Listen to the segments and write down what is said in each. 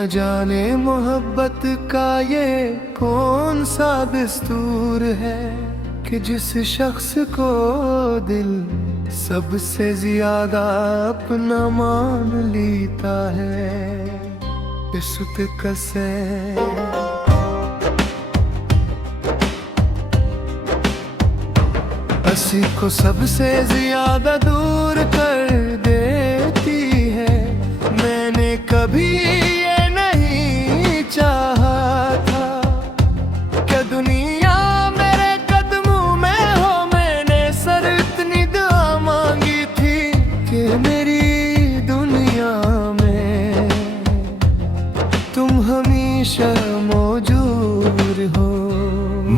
न जाने मोहब्बत का ये कौन सा दस्तूर है कि जिस शख्स को दिल सबसे ज्यादा अपना मान लेता है। इश्क कसे असी को सबसे ज्यादा दूर कर देती है। मैंने कभी ये नहीं चाहा था कि दुनिया मेरे कदमों में हो। मैंने सर इतनी दुआ मांगी थी कि मेरी दुनिया में तुम हमेशा मौजूद हो।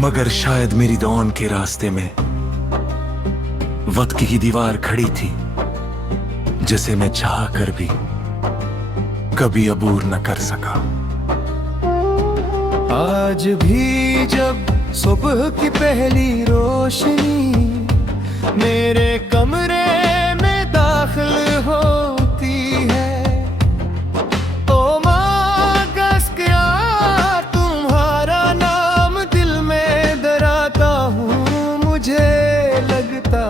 मगर शायद मेरी दौन के रास्ते में वक्त की दीवार खड़ी थी जिसे मैं चाह कर भी कभी अबूर न कर सका। आज भी जब सुबह की पहली रोशनी मेरे कमरे में दाखिल होती है, ओ माँ गस्किया तुम्हारा नाम दिल में डराता हूँ। मुझे लगता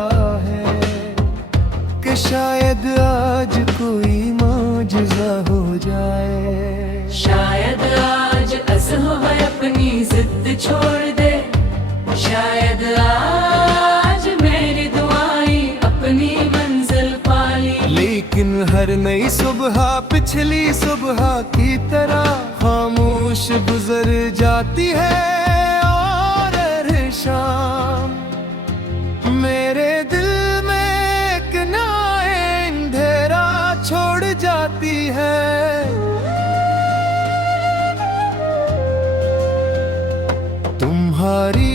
कि शायद आज कोई मौजज़ा हो जाए। शायद आज असह अपनी जिद छोड़ दे। शायद आज मेरी दुआएं अपनी मंजिल पा ली। लेकिन हर नई सुबह पिछली सुबह की तरह खामोश गुजर जाती है और हर शाम मेरे दिल छोड़ जाती है। तुम्हारी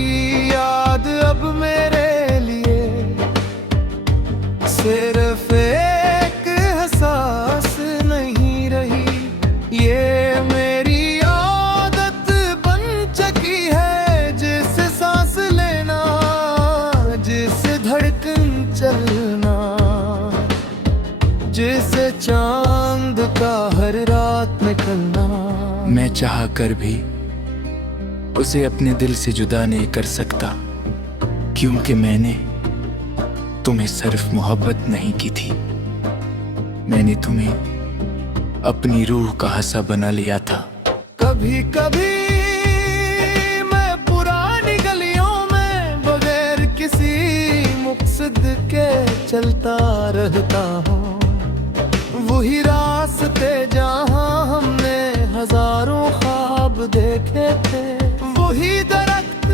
याद अब मेरे लिए सिर्फ एक एहसास नहीं रही। ये मेरी आदत बन चुकी है, जिससे सांस लेना, जिससे धड़कन चलना, जिसे चांद का हर रात निकलना। मैं चाह कर भी उसे अपने दिल से जुदा नहीं कर सकता, क्योंकि मैंने तुम्हें सिर्फ मोहब्बत नहीं की थी, मैंने तुम्हें अपनी रूह का हिस्सा बना लिया था। कभी कभी मैं पुरानी गलियों में बगैर किसी मकसद के चलता रहता हूँ। वही रास्ते जहाँ हमने हजारों ख्वाब देखे थे, वही दरख्त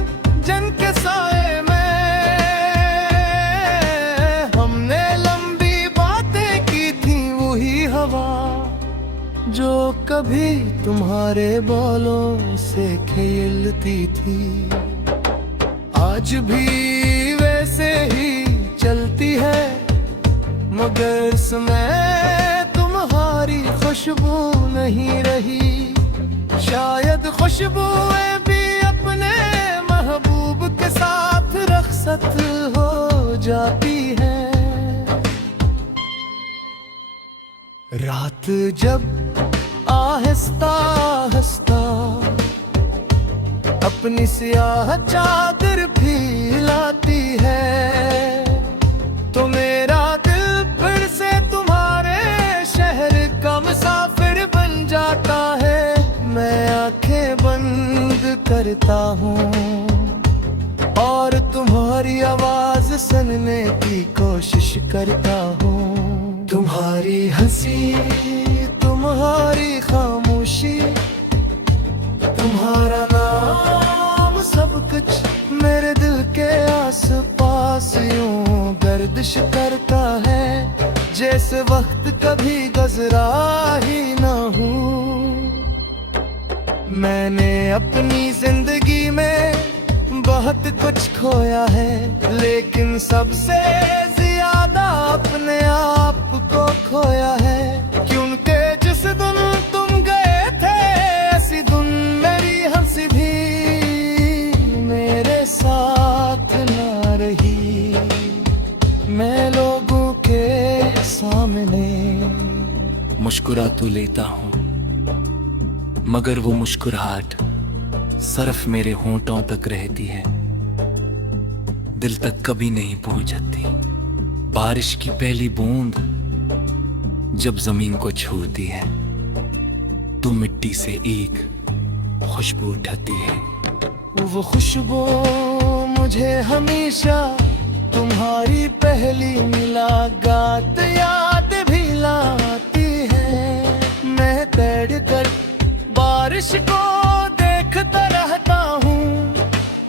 जिनके साए में हमने लंबी बातें की थी, वही हवा जो कभी तुम्हारे बालों से खेलती थी, आज भी वैसे ही चलती है। मगर समय तुम्हारी खुशबू नहीं रही। शायद खुशबुएं भी अपने महबूब के साथ रखसत हो जाती है। रात जब आहिस्ता आहिस्ता अपनी सियाह चादर फैलाती है, तो मेरा दिल फिर से तुम्हारे शहर का मुसाफिर बन जाता है। मैं आंखें बंद करता हूँ और तुम्हारी आवाज सुनने की कोशिश करता हूँ। तुम्हारी हंसी, तुम्हारी खामोशी, तुम्हारा नाम, सब कुछ मेरे दिल के आसपास यूं गर्दिश करता है, जैसे वक्त कभी गुजरा ही ना हो। मैंने अपनी जिंदगी में बहुत कुछ खोया है, लेकिन सबसे ज्यादा अपने आप को खोया है। क्योंकि जिस दिन तुम गए थे, ऐसी दिन मेरी हंसी भी मेरे साथ ना रही। मैं लोगों के सामने मुस्कुरा तो लेता हूँ, मगर वो मुस्कुराहट सिर्फ मेरे होंठों तक रहती है, दिल तक कभी नहीं पहुंचती। बारिश की पहली बूंद जब जमीन को छूती है तो मिट्टी से एक खुशबू उठाती है। वो खुशबू मुझे हमेशा तुम्हारी पहली मुलाकात याद भी लाती है। मैं तैर कर बारिश को देखता रहता हूँ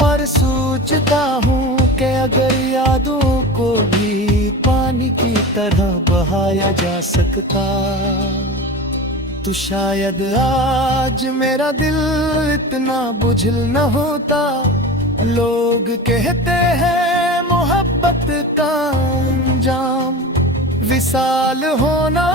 और सोचता हूँ कि अगर यादों को भी पानी की तरह बहाया जा सकता तो शायद आज मेरा दिल इतना बुझल न होता। लोग कहते हैं मोहब्बत का अंजाम विशाल होना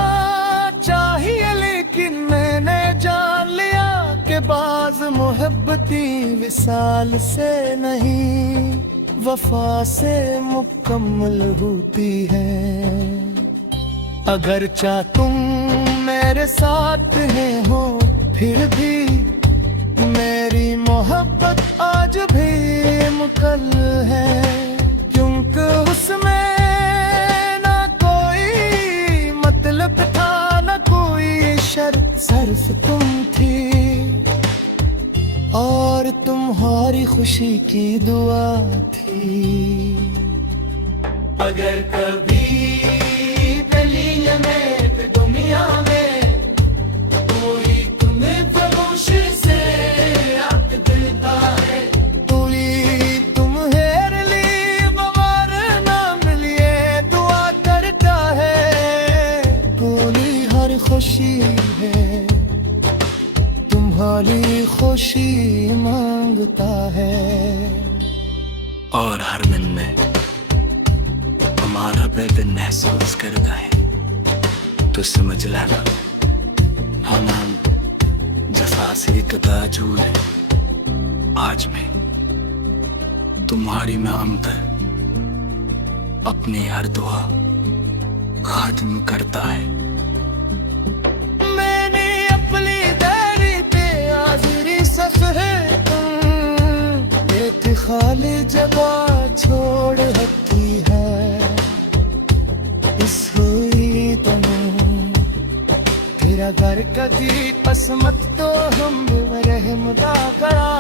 चाहिए, लेकिन मैंने जान लिया कि बाज मोहब्बती विशाल से नहीं वफा से मुकम्मल होती है। अगर चाह तुम मेरे साथ है हो फिर भी मेरी मोहब्बत आज भी मुकल है, क्योंकि उसमें ना कोई मतलब था ना कोई शर्त, सिर्फ तुम थी और तुम्हारी खुशी की दुआ थी। अगर कभी गली में दुनिया में कोई तुम्हें फरोश से आग देता है, कोई तुम्हें लिए मगर ना मिलिए दुआ करता है। कोई हर खुशी है तुम्हारी खुशी मांगता है। और हर दिन में हमारा बेदन महसूस करता है तो समझ लेना हम जफा से कदा झूल है। आज मैं तुम्हारी नाम पर अपनी हर दुआ खात्म करता है। मैंने अपनी डायरी पे हाजिरी सफ़े तुम एक खाली जगह छोड़ रखी है। इस हुई तुम तेरा घर कदी असमत तो हम रहमदा करा